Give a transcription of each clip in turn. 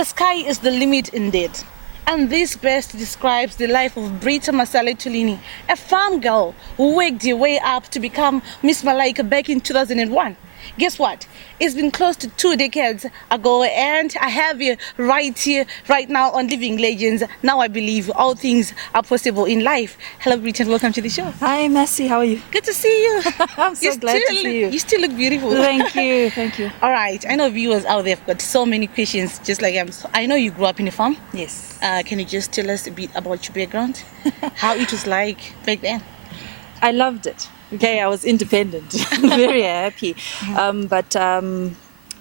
The sky is the limit indeed. And this best describes the life of Brita Masalethulini, a farm girl who worked her way up to become Miss Malaika back in 2001. Guess what? It's been close to 2 decades ago, and I have you right here, right now on Living Legends. Now I believe all things are possible in life. Hello, Brita, and welcome to the show. Hi, Messi. How are you? Good to see you. I'm so glad to see you. You still look beautiful. Thank you. Thank you. All right. I know viewers out there have got so many questions, just like I know you grew up in a farm. Yes. Can you just tell us a bit about your background? How it was like back then? I loved it. Okay, I was independent, very happy. But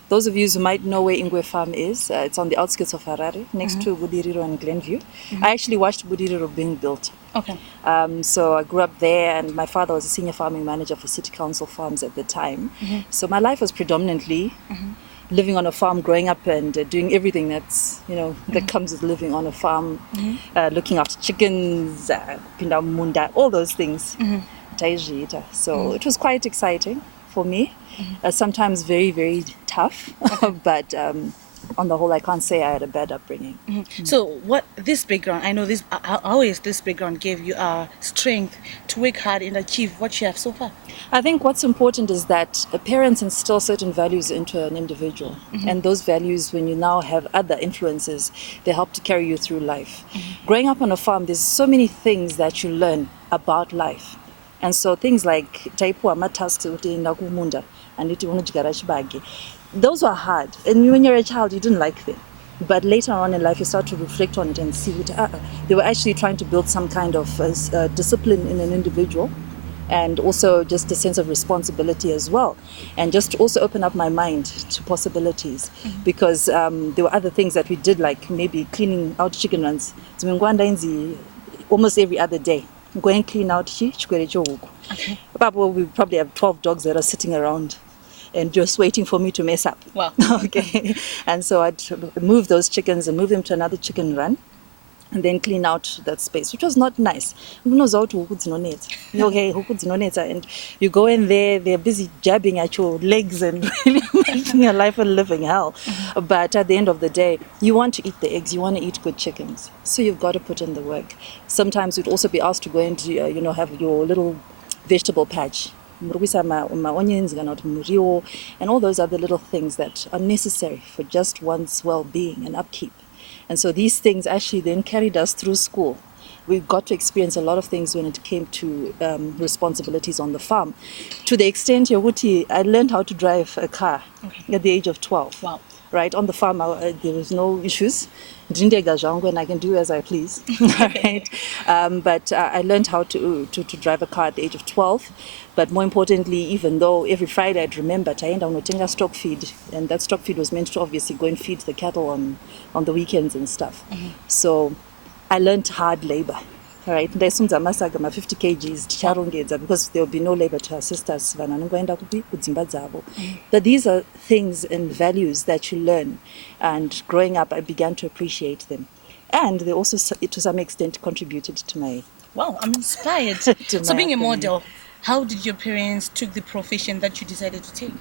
those of you who might know where Ingwe Farm is, it's on the outskirts of Harare, next to Budiriro and Glenview. I actually watched Budiriro being built. Okay. So I grew up there, and my father was a senior farming manager for City Council Farms at the time. So my life was predominantly living on a farm, growing up and doing everything that's, that comes with living on a farm, looking after chickens, pindamunda, all those things. So it was quite exciting for me, sometimes very, very tough, but on the whole, I can't say I had a bad upbringing. So what this background, I know this, always this background gave you strength to work hard and achieve what you have so far? I think what's important is that parents instill certain values into an individual, and those values, when you now have other influences, they help to carry you through life. Growing up on a farm, there's so many things that you learn about life. And so things like tasks and those were hard. And when you're a child, you didn't like them. But later on in life, you start to reflect on it and see they were actually trying to build some kind of discipline in an individual, and also just a sense of responsibility as well, and just also open up my mind to possibilities, because there were other things that we did, like maybe cleaning out chicken runs almost every other day. Go and clean out okay. We probably have 12 dogs that are sitting around and just waiting for me to mess up. Wow. Okay. And so I'd move those chickens and move them to another chicken run, and then clean out that space, which was not nice. Okay, and you go in there, they're busy jabbing at your legs and really making your life a living hell. But at the end of the day, you want to eat the eggs, you want to eat good chickens. So you've got to put in the work. Sometimes you'd also be asked to go into, have your little vegetable patch. Onions, and all those other little things that are necessary for just one's well-being and upkeep. And so these things actually then carried us through school. We got to experience a lot of things when it came to responsibilities on the farm. To the extent, I learned how to drive a car at the age of 12. Wow. Right, on the farm, there was no issues. And I can do as I please. Right? But I learned how to drive a car at the age of 12. But more importantly, even though every Friday I'd remember to stock feed, and that stock feed was meant to obviously go and feed the cattle on the weekends and stuff. So I learned hard labor. Right, 50 kgs because there will be no labor to assist us. But these are things and values that you learn, and growing up I began to appreciate them, and they also to some extent contributed to my I'm inspired. So being a model, how did your parents took the profession that you decided to take?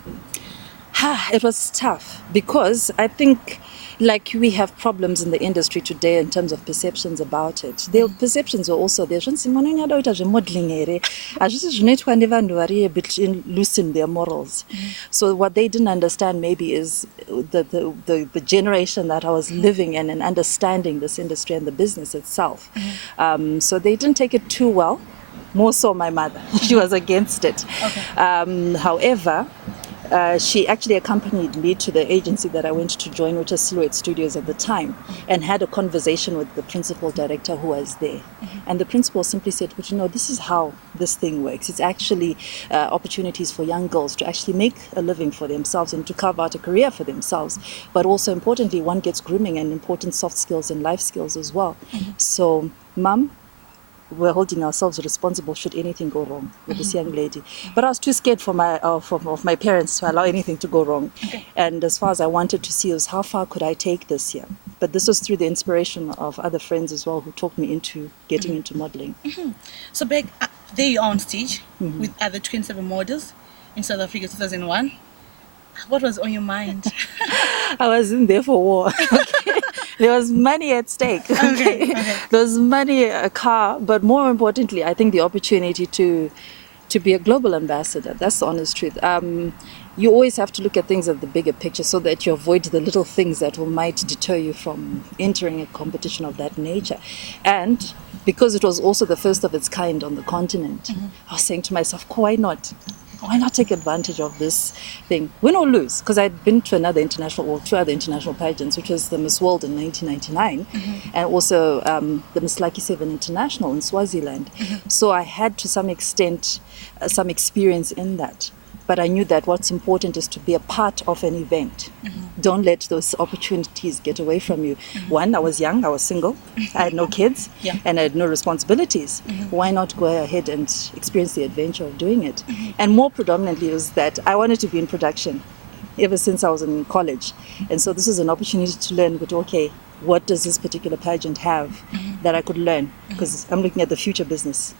It was tough, because I think, like, we have problems in the industry today in terms of perceptions about it. The perceptions are also there. A bit loose in their morals. So what they didn't understand maybe is the generation that I was living in and understanding this industry and the business itself. So they didn't take it too well. More so my mother. She was against it. However, she actually accompanied me to the agency that I went to join, which was Silhouette Studios at the time, and had a conversation with the principal director who was there. And the principal simply said, but this is how this thing works. It's actually opportunities for young girls to actually make a living for themselves and to carve out a career for themselves. But also importantly, one gets grooming and important soft skills and life skills as well. So, Mum, we're holding ourselves responsible should anything go wrong with this young lady. But I was too scared of my parents to allow anything to go wrong. And as far as I wanted to see was how far could I take this here. But this was through the inspiration of other friends as well who talked me into getting into modeling. So back there you are on stage with other 27 models in South Africa 2001. What was on your mind? I was in there for war. Okay. There was money at stake. Okay. There was money, a car, but more importantly, I think the opportunity to be a global ambassador. That's the honest truth. You always have to look at things at the bigger picture so that you avoid the little things that might deter you from entering a competition of that nature. And because it was also the first of its kind on the continent, I was saying to myself, why not? Why not take advantage of this thing, win or lose? Because I'd been to two other international pageants, which was the Miss World in 1999, and also the Miss Lucky 7 International in Swaziland. So I had to some extent some experience in that. But I knew that what's important is to be a part of an event. Don't let those opportunities get away from you. One, I was young, I was single, I had no kids, and I had no responsibilities. Why not go ahead and experience the adventure of doing it? And more predominantly was that I wanted to be in production ever since I was in college. And so this is an opportunity to learn, but okay, what does this particular pageant have that I could learn? Because I'm looking at the future business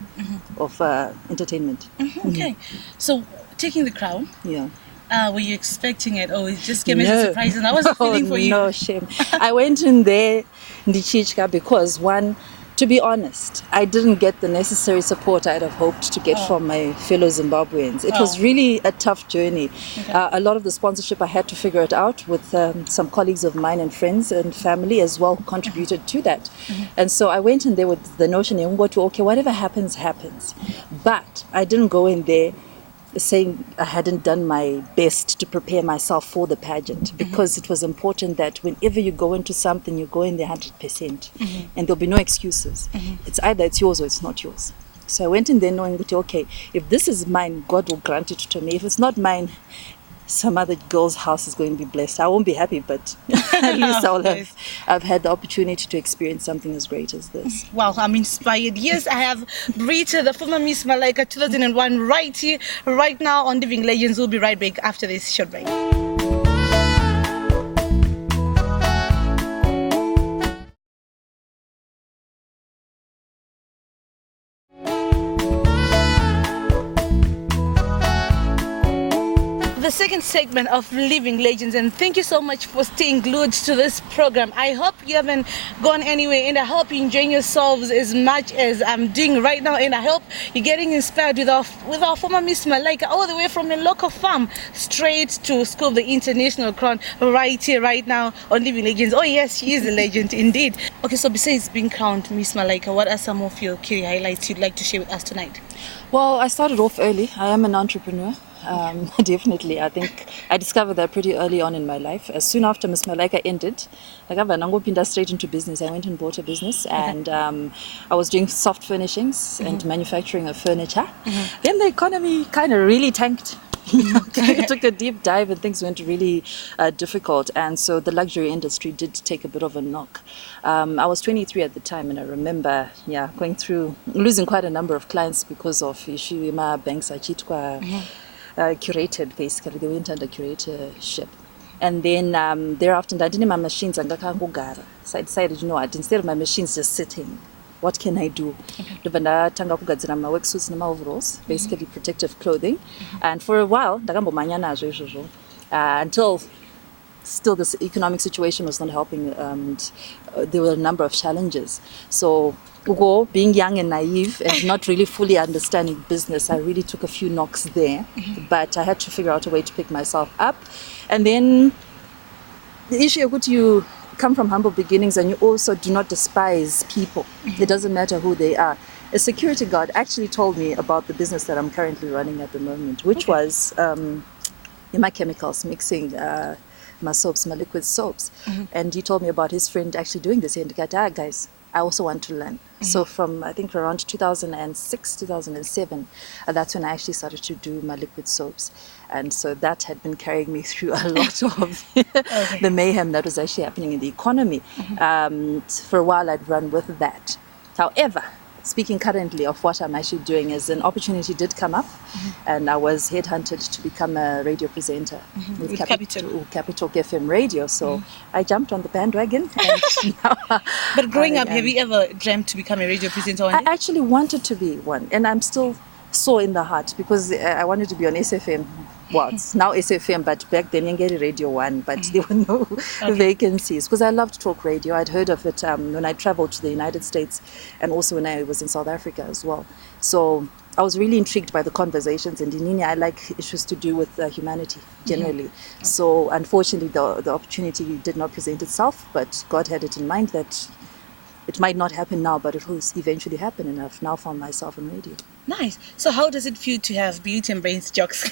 of entertainment. Okay, so taking the crown, were you expecting it, or it just came as a surprise? And I was feeling for you. No shame. I went in there, Ndichichka, because one, to be honest, I didn't get the necessary support I'd have hoped to get from my fellow Zimbabweans. It was really a tough journey. A lot of the sponsorship, I had to figure it out with some colleagues of mine and friends and family as well who contributed to that. And so I went in there with the notion, okay, whatever happens, happens. But I didn't go in there saying I hadn't done my best to prepare myself for the pageant, because it was important that whenever you go into something, you go in there 100%, and there'll be no excuses. It's either it's yours or it's not yours. So I went in there knowing that, okay, if this is mine, God will grant it to me. If it's not mine, some other girl's house is going to be blessed. I won't be happy, but at least I've had the opportunity to experience something as great as this. Wow, I'm inspired. Yes, I have Brita, the former Miss Malaika 2001, right here, right now on Living Legends. We'll be right back after this short break. The second segment of Living Legends, and thank you so much for staying glued to this program. I hope you haven't gone anywhere, and I hope you're enjoying yourselves as much as I'm doing right now, and I hope you're getting inspired with our former Miss Malaika, all the way from a local farm straight to scoop the international crown right here, right now on Living Legends. Oh yes, she is a legend indeed. Okay, so besides being crowned Miss Malaika, what are some of your key highlights you'd like to share with us tonight? Well, I started off early. I am an entrepreneur. Definitely, I think I discovered that pretty early on in my life. As soon after Miss Malaika ended, I got straight into business. I went and bought a business, and I was doing soft furnishings and manufacturing of furniture. Then the economy kind of really tanked. I took a deep dive and things went really difficult, and so the luxury industry did take a bit of a knock. I was 23 at the time, and I remember going through losing quite a number of clients because of issue my banks curated, basically they went under curatorship. And then thereafter I didn't have my machines, so I decided, you know what, instead of my machines just sitting, what can I do? Ndatanga kugadzira ma worksuits and overalls, basically protective clothing. And for a while until still this economic situation was not helping, and there were a number of challenges. So being young and naive and not really fully understanding business, I really took a few knocks there, but I had to figure out a way to pick myself up. And then the issue of you come from humble beginnings, and you also do not despise people. It doesn't matter who they are. A security guard actually told me about the business that I'm currently running at the moment, which was my chemicals, mixing my soaps, my liquid soaps. And he told me about his friend actually doing this. And guys, I also want to learn. So from, I think, around 2006, 2007, that's when I actually started to do my liquid soaps. And so that had been carrying me through a lot of the mayhem that was actually happening in the economy. For a while, I'd run with that. However, speaking currently of what I'm actually doing, is an opportunity did come up, and I was headhunted to become a radio presenter with Capital FM Radio. So I jumped on the bandwagon. And now, but growing up, have you ever dreamt to become a radio presenter? I actually wanted to be one, and I'm still saw in the heart, because I wanted to be on SFM. Well, it's now SFM, but back then you get Radio 1, but there were no vacancies, because I loved talk radio. I'd heard of it when I traveled to the United States, and also when I was in South Africa as well. So I was really intrigued by the conversations, and in India I like issues to do with humanity generally. So unfortunately the opportunity did not present itself, but God had it in mind that it might not happen now, but it will eventually happen, and I've now found myself on radio. Nice. So how does it feel to have beauty and brains jokes?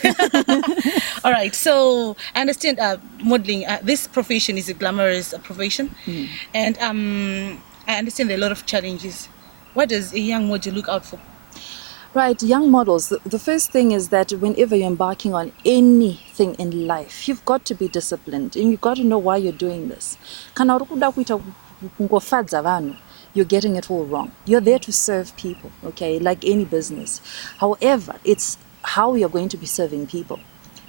All right. So I understand modeling. This profession is a glamorous profession, and I understand there are a lot of challenges. What does a young model look out for? Right, young models, the first thing is that whenever you're embarking on anything in life, you've got to be disciplined, and you've got to know why you're doing this. Kana uri kuda kuita kungofadza vanhu, you're getting it all wrong. You're there to serve people, okay, like any business. However, it's how you're going to be serving people.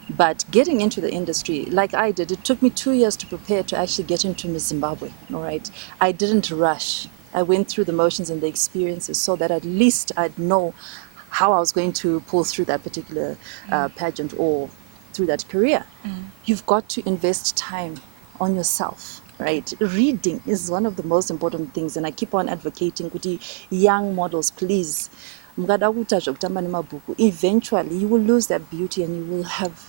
But getting into the industry, like I did, it took me 2 years to prepare to actually get into Zimbabwe, all right? I didn't rush. I went through the motions and the experiences so that at least I'd know how I was going to pull through that particular pageant or through that career. You've got to invest time on yourself, right? Reading is one of the most important things, and I keep on advocating kuti young models, please, eventually you will lose that beauty and you will have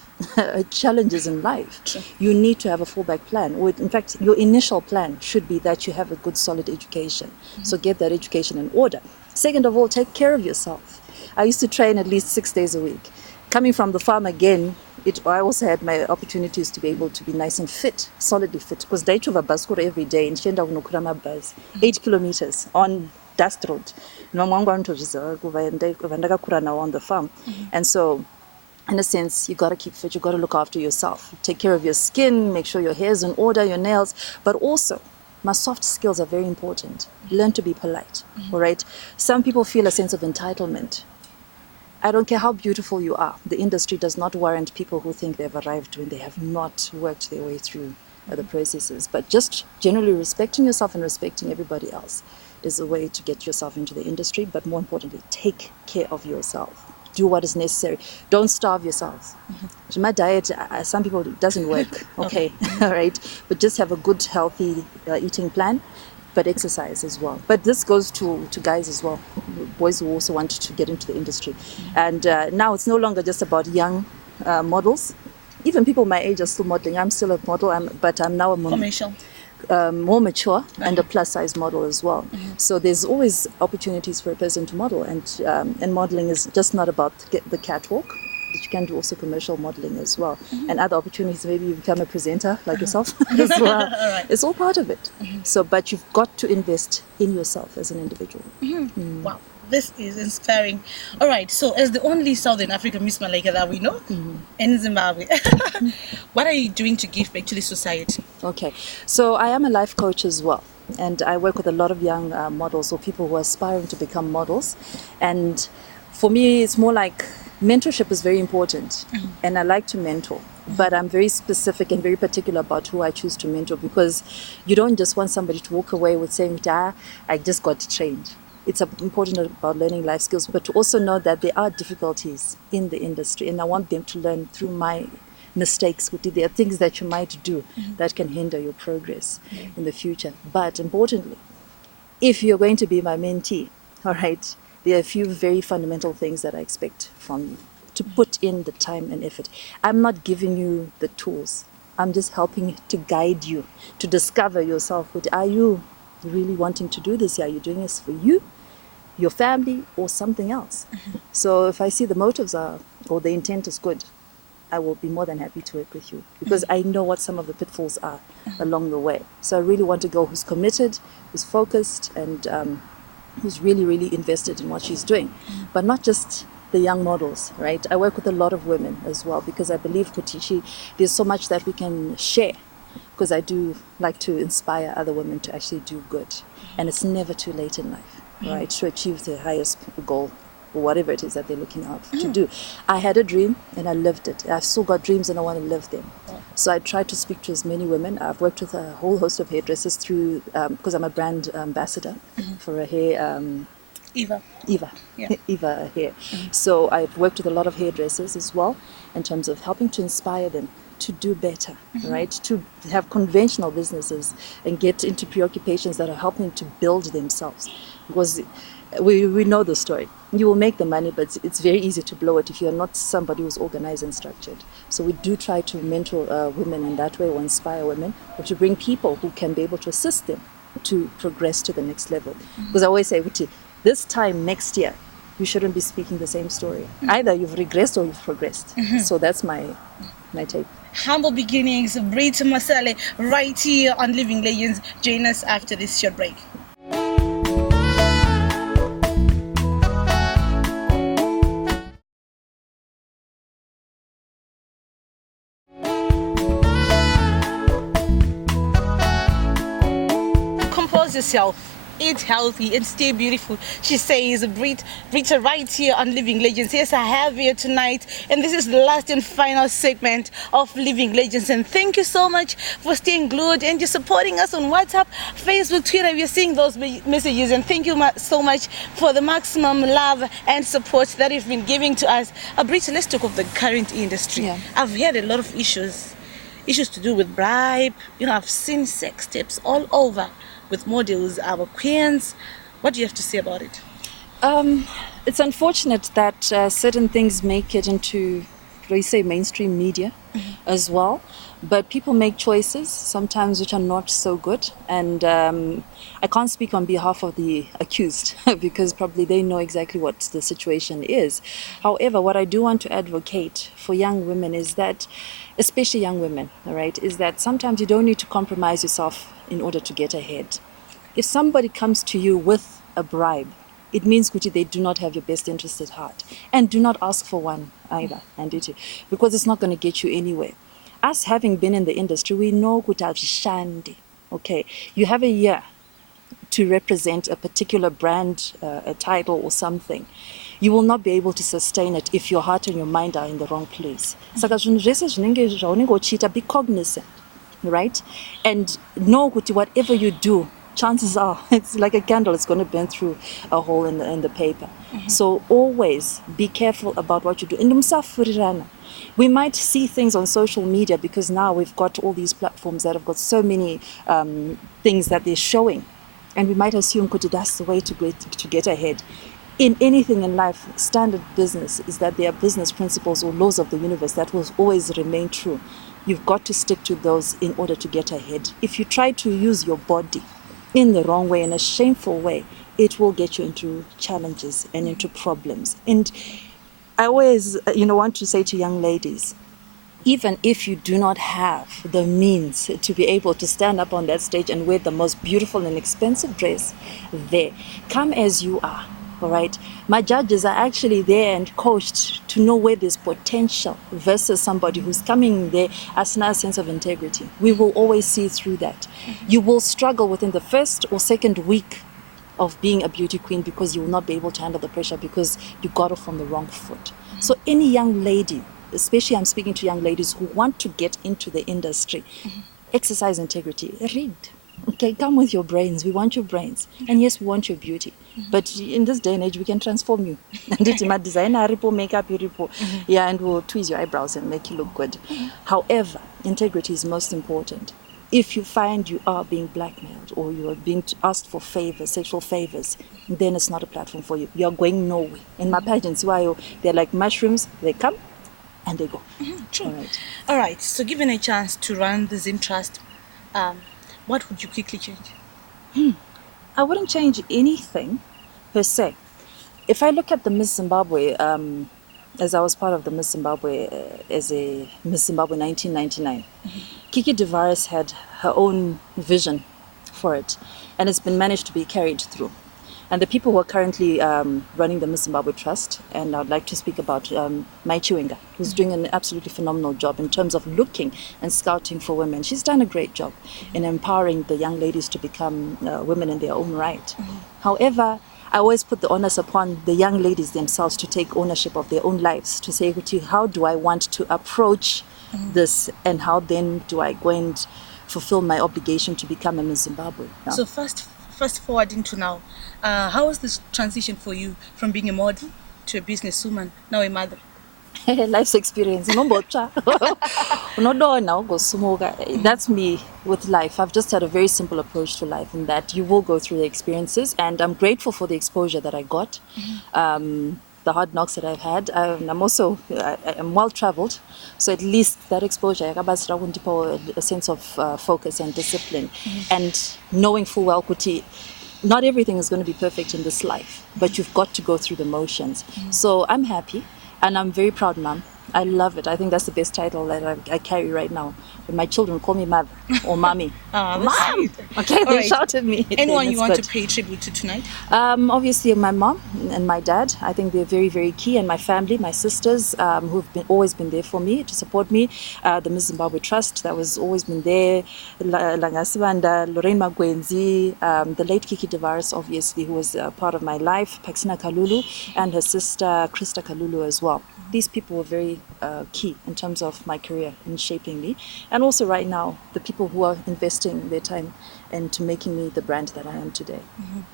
challenges in life. You need to have a fallback plan. In fact, your initial plan should be that you have a good solid education. So get that education in order. Second of all, take care of yourself. I used to train at least 6 days a week. Coming from the farm again, I also had my opportunities to be able to be nice and fit, solidly fit. Because day to baskura every day in Shenda Unukurama bus, 8 kilometers on dust road. On the farm. And so, in a sense, you got to keep fit, you got to look after yourself. Take care of your skin, make sure your hair's in order, your nails, but also my soft skills are very important. Learn to be polite, all right? Some people feel a sense of entitlement. I don't care how beautiful you are. The industry does not warrant people who think they've arrived when they have not worked their way through the processes. But just generally respecting yourself and respecting everybody else is a way to get yourself into the industry. But more importantly, take care of yourself. Do what is necessary. Don't starve yourself. My diet, some people, it doesn't work, okay? All right? But just have a good, healthy eating plan, but exercise as well. But this goes to guys as well, boys who also want to get into the industry. And now it's no longer just about young models. Even people my age are still modeling. I'm still a model, but I'm now a Commercial. More mature and a plus size model as well. So there's always opportunities for a person to model, and modeling is just not about the catwalk, but you can do also commercial modeling as well, and other opportunities. Maybe you become a presenter like yourself as well. Right. It's all part of it. So, but you've got to invest in yourself as an individual. Wow. This is inspiring. All right, so as the only Southern African Miss Malaika that we know in Zimbabwe, what are you doing to give back to the society? Okay, so I am a life coach as well, and I work with a lot of young models or people who are aspiring to become models. And for me, it's more like mentorship is very important, and I like to mentor. But I'm very specific and very particular about who I choose to mentor, because you don't just want somebody to walk away with saying, I just got trained. It's important about learning life skills, but to also know that there are difficulties in the industry, and I want them to learn through my mistakes. There are things that you might do that can hinder your progress in the future. But importantly, if you're going to be my mentee, all right, there are a few very fundamental things that I expect from you to put in the time and effort. I'm not giving you the tools. I'm just helping to guide you to discover yourself. Are you really wanting to do this? Are you doing this for you, your family, or something else? So if I see the motives are, or the intent is good, I will be more than happy to work with you, because I know what some of the pitfalls are along the way. So I really want to go who's committed, who's focused, and who's really, really invested in what she's doing. But not just the young models, right? I work with a lot of women as well, because I believe Kutishi, there's so much that we can share, because I do like to inspire other women to actually do good. And it's never too late in life, right, to achieve the highest goal, or whatever it is that they're looking out to do. I had a dream and I lived it. I've still got dreams and I want to live them. So I try to speak to as many women. I've worked with a whole host of hairdressers through, because I'm a brand ambassador for a hair Eva. Eva, Yeah. Eva hair. So I've worked with a lot of hairdressers as well in terms of helping to inspire them to do better, right? To have conventional businesses and get into preoccupations that are helping to build themselves. Because we know the story. You will make the money, but it's very easy to blow it if you're not somebody who's organized and structured. So we do try to mentor women in that way, or inspire women, or to bring people who can be able to assist them to progress to the next level. Because I always say, Uti, this time next year, you shouldn't be speaking the same story. Either you've regressed or you've progressed. So that's my take. Humble beginnings, Brita Masale, right here on Living Legends. Join us after this short break. Compose yourself, eat healthy, and stay beautiful. She says, Brita, right here on Living Legends. Yes, I have here tonight, and this is the last and final segment of Living Legends. And thank you so much for staying glued and just supporting us on WhatsApp, Facebook, Twitter. We're seeing those messages, and thank you so much for the maximum love and support that you've been giving to us. Brita, let's talk of the current industry. Yeah. I've heard a lot of issues to do with bribe. I've seen sex tapes all over with models, our queens. What do you have to say about it? It's unfortunate that certain things make it into, we say, mainstream media as well. But people make choices sometimes which are not so good. And I can't speak on behalf of the accused because probably they know exactly what the situation is. However, what I do want to advocate for young women is that, especially young women, all right, is that sometimes you don't need to compromise yourself in order to get ahead. If somebody comes to you with a bribe, it means Kuti, they do not have your best interest at heart. And do not ask for one either, because it's not going to get you anywhere. Us having been in the industry, we know Kuti Shandi. Okay, you have a year to represent a particular brand, a title or something. You will not be able to sustain it if your heart and your mind are in the wrong place. Be cognizant, right? And know Kuti, whatever you do, chances are it's like a candle, it's going to burn through a hole in the paper. So always be careful about what you do. We might see things on social media because now we've got all these platforms that have got so many things that they're showing, and we might assume that's the way to get ahead. In anything in life, standard business is that there are business principles or laws of the universe that will always remain true. You've got to stick to those in order to get ahead. If you try to use your body in the wrong way, in a shameful way, it will get you into challenges and into problems. And I always, want to say to young ladies, even if you do not have the means to be able to stand up on that stage and wear the most beautiful and expensive dress there, come as you are. All right. My judges are actually there and coached to know where there's potential versus somebody who's coming there as a sense of integrity. We will always see through that. You will struggle within the first or second week of being a beauty queen because you will not be able to handle the pressure because you got off on the wrong foot. So any young lady, especially I'm speaking to young ladies who want to get into the industry, exercise integrity, read. Okay, come with your brains. We want your brains. And yes, we want your beauty. But in this day and age, we can transform you. And it's my designer, makeup, yeah, and we'll tweeze your eyebrows and make you look good. However, integrity is most important. If you find you are being blackmailed or you are being asked for favors, sexual favors, then it's not a platform for you. You are going nowhere. In my pageants, they're like mushrooms. They come and they go. True. All right. So given a chance to run the Zim Trust, what would you quickly change? I wouldn't change anything per se. If I look at the Miss Zimbabwe, as I was part of the Miss Zimbabwe as a Miss Zimbabwe 1999, Kiki Devaris had her own vision for it, and it's been managed to be carried through. And the people who are currently running the Miss Zimbabwe Trust, and I'd like to speak about Mai Chiwenga, who's doing an absolutely phenomenal job in terms of looking and scouting for women. She's done a great job in empowering the young ladies to become women in their own right. However, I always put the onus upon the young ladies themselves to take ownership of their own lives, to say, how do I want to approach this, and how then do I go and fulfill my obligation to become a Miss Zimbabwe? So first fast forwarding to now, how was this transition for you from being a model to a businesswoman, now a mother? Life's experience. That's me with life. I've just had a very simple approach to life in that you will go through the experiences, and I'm grateful for the exposure that I got. The hard knocks that I've had. I'm also I'm well traveled, so at least that exposure a sense of focus and discipline, and knowing full well kuti, not everything is going to be perfect in this life, but you've got to go through the motions. So I'm happy, and I'm very proud mom. I love it. I think that's the best title that I carry right now. When my children call me mother or mommy. That's Mom! sweet. Okay, All they right. shout at me. Anyone Then you it's want good. to pay tribute to tonight? Obviously, my mom and my dad. I think they're very, very key, and my family, my sisters, who've always been there for me to support me. The Miss Zimbabwe Trust that was always been there. Langasibanda, Lorraine Magwenzi, the late Kiki Devaris, obviously, who was part of my life. Paxina Kalulu and her sister Krista Kalulu as well. These people were very key in terms of my career in shaping me, and also right now the people who are investing their time into making me the brand that I am today.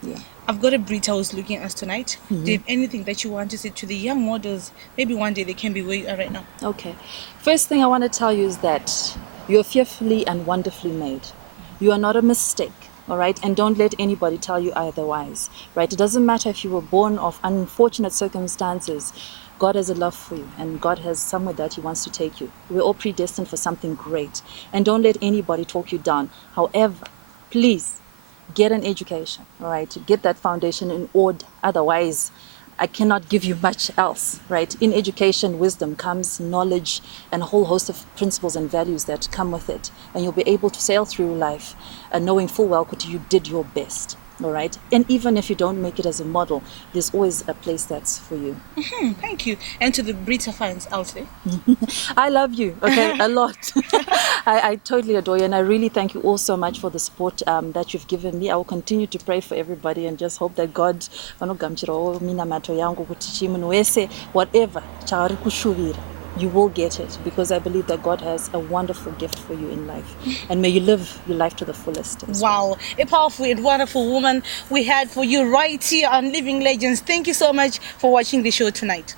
Yeah. I've got a Brita who's looking at us tonight. Do you have anything that you want to say to the young models? Maybe one day they can be where you are right now. Okay. First thing I want to tell you is that you're fearfully and wonderfully made. You are not a mistake. All right, and don't let anybody tell you otherwise. Right, it doesn't matter if you were born of unfortunate circumstances. God has a love for you, and God has somewhere that He wants to take you. We're all predestined for something great, and don't let anybody talk you down. However, please get an education. All right, get that foundation in order. Otherwise, I cannot give you much else, right? In education, wisdom comes knowledge and a whole host of principles and values that come with it. And you'll be able to sail through life knowing full well that you did your best, all right? And even if you don't make it as a model, there's always a place that's for you. Thank you. And to the Brita fans out there. I love you, okay, a lot. I totally adore you, and I really thank you all so much for the support that you've given me. I will continue to pray for everybody and just hope that God, whatever, you will get it, because I believe that God has a wonderful gift for you in life, and may you live your life to the fullest as well. Wow, a powerful and wonderful woman we had for you right here on Living Legends. Thank you so much for watching the show tonight.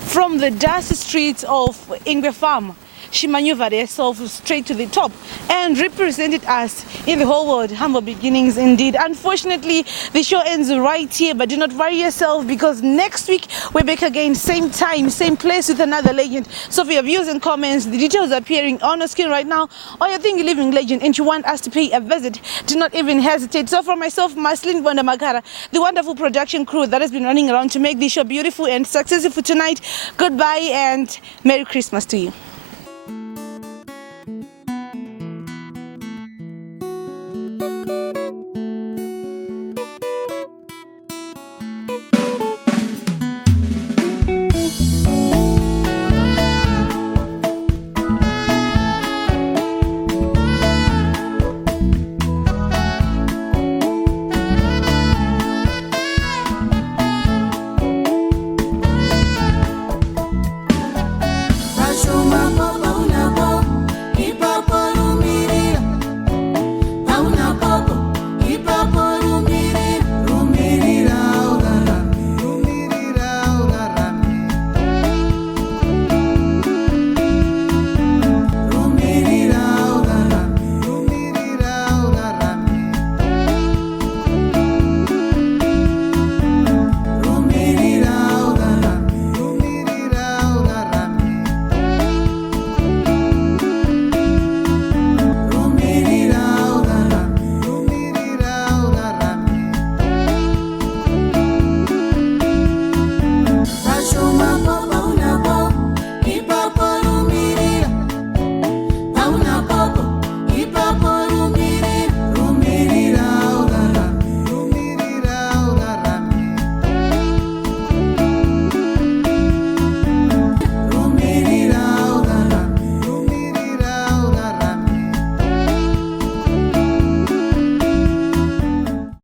From the dusty streets of Ingwe Farm, she maneuvered herself straight to the top and represented us in the whole world. Humble beginnings indeed. Unfortunately, the show ends right here, but do not worry yourself, because next week we're back again, same time, same place, with another legend. So for your views and comments, the details are appearing on our screen right now, or you think you're living legend and you want us to pay a visit, do not even hesitate. So for myself, Masalethulini Magara, the wonderful production crew that has been running around to make this show beautiful and successful tonight, goodbye and Merry Christmas to you.